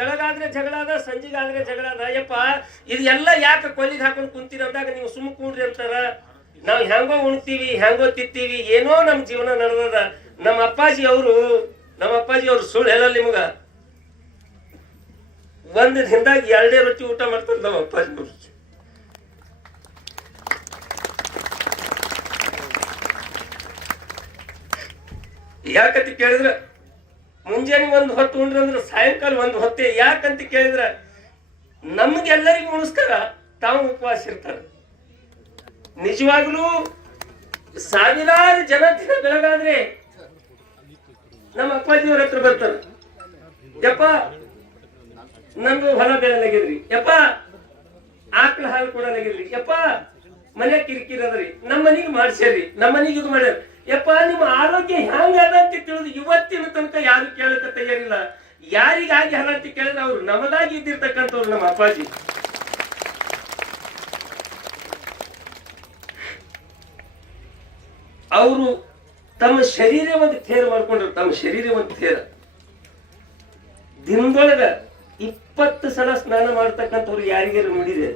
ಬೆಳಗಾದ್ರೆ ಜಗಳ ಅದ ಸಂಜೆಗಾದ್ರೆ ಜಗಳ ಅದ ಯಪ್ಪ ಇದು ಎಲ್ಲ ಯಾಕೆ ಕೊಲ್ಲಿಗೆ ಹಾಕೊಂಡು ಕುಂತೀರಿ ಅಂದಾಗ ನೀವು ಸುಮ್ಮ ಕೂಡ್ರಿ ಅಂತಾರ. ನಾವು ಹೆಂಗೋ ಉಣ್ತೀವಿ, ಹೆಂಗೋ ತಿತ್ತೀವಿ ಏನೋ ನಮ್ಮ ಜೀವನ ನಡೆದದ. ನಮ್ಮ ಅಪ್ಪಾಜಿ ಅವರು, ನಮ್ಮ ಅಪ್ಪಾಜಿ ಅವರು ಸುಳ್ಳು ಹೇಳಲ್ಲ ನಿಮ್ಗ. ಒಂದ್ ದಿನದಾಗ ಎರಡೇ ರೊಟ್ಟಿ ಊಟ ಮಾಡ್ತಾರೆ ನಮ್ಮ ಅಪ್ಪಾಜಿ ಅವರು. ಯಾಕತಿ ಕೇಳಿದ್ರ ಮುಂಜಾನೆ ಒಂದು ಹೊತ್ತು ಉಂಡ್ರ ಅಂದ್ರೆ ಸಾಯಂಕಾಲ ಒಂದು ಹೊತ್ತೆ. ಯಾಕಂತ ಕೇಳಿದ್ರ ನಮ್ಗೆಲ್ಲರಿಗೂ ಉಣಿಸ್ತಾರ ತಾವು ಉಪವಾಸ ಇರ್ತಾರ. ನಿಜವಾಗ್ಲೂ ಸಾವಿರಾರು ಜನ ದಿನ ಬೆಳಗಾದ್ರೆ ನಮ್ಮ ಅಪ್ಪಾಜಿಯವ್ರ ಹತ್ರ ಬರ್ತಾರ. ಯಪ್ಪ, ನಮ್ದು ಹೊಲ ಬೆಳೆಲಾಗಿದ್ರಿ ಯಪ್ಪ, ಆಕಳ ಹಾಲು ಕೊಡಲಾಗಿದ್ರಿ ಯಪ್ಪ, ಮನೆ ಕಿರಿಕಿರಿ ಅದರಿ ನಮ್ಮ ಮನೆಗೆ ಮಾಡ್ಸ್ಯಾರಿ ನಮ್ಮ ಮನೆಗೆ ಇದು ಮಾಡ್ಯಾರ ಯಪ್ಪ, ನಿಮ್ಮ ಆರೋಗ್ಯ ಹ್ಯಾಂಗ ಅದ ಅಂತ ತಿಳಿದು ಇವತ್ತಿನ ತನಕ ಯಾರು ಕೇಳಕ್ಕೆ ತಯಾರಿಲ್ಲ. ಯಾರಿಗಾಗಿ ಹಣ ಅಂತ ಕೇಳಿದ್ರೆ ಅವ್ರು ನಮಗಾಗಿ ಇದ್ದಿರ್ತಕ್ಕಂಥವ್ರು ನಮ್ಮ ಅಪ್ಪಾಜಿ. ಅವರು ತಮ್ಮ ಶರೀರ ಒಂದು ಥೇರ್ ಮಾಡ್ಕೊಂಡ್ರು, ತಮ್ಮ ಶರೀರ ಒಂದು ಥೇರ ದಿನದೊಳಗ ಇಪ್ಪತ್ತು ಸಲ ಸ್ನಾನ ಮಾಡ್ತಕ್ಕಂಥವ್ರು ಯಾರಿಗಾರು ನೋಡಿದೆ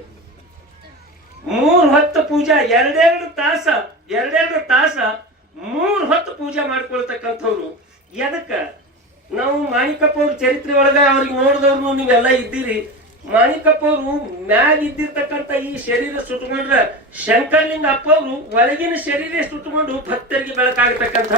ಮೂರ್ ಹತ್ತು ಪೂಜಾ, ಎರಡೆರಡು ತಾಸ ಎರಡೆರಡು ತಾಸ ಮೂರ್ ಹೊತ್ತು ಪೂಜೆ ಮಾಡ್ಕೊಳ್ತಕ್ಕಂಥವ್ರು. ಎದಕ್ಕ? ನಾವು ಮಾಣಿಕಪ್ಪ ಅವ್ರ ಚರಿತ್ರೆ ಒಳಗ ಅವ್ರಿಗೆ ನೋಡಿದವ್ರು ನೀವೆಲ್ಲ ಇದ್ದೀರಿ. ಮಾಣಿಕಪ್ಪ ಅವರು ಮ್ಯಾಗ ಇದ್ದಿರ್ತಕ್ಕಂಥ ಈ ಶರೀರ ಸುಟ್ಕೊಂಡ್ರ ಶಂಕರ್ಲಿಂಗ ಅಪ್ಪ ಅವರು ಒಳಗಿನ ಶರೀರ ಸುಟ್ಕೊಂಡು ಭಕ್ತರಿಗೆ ಬೆಳಕಾಗತಕ್ಕಂಥ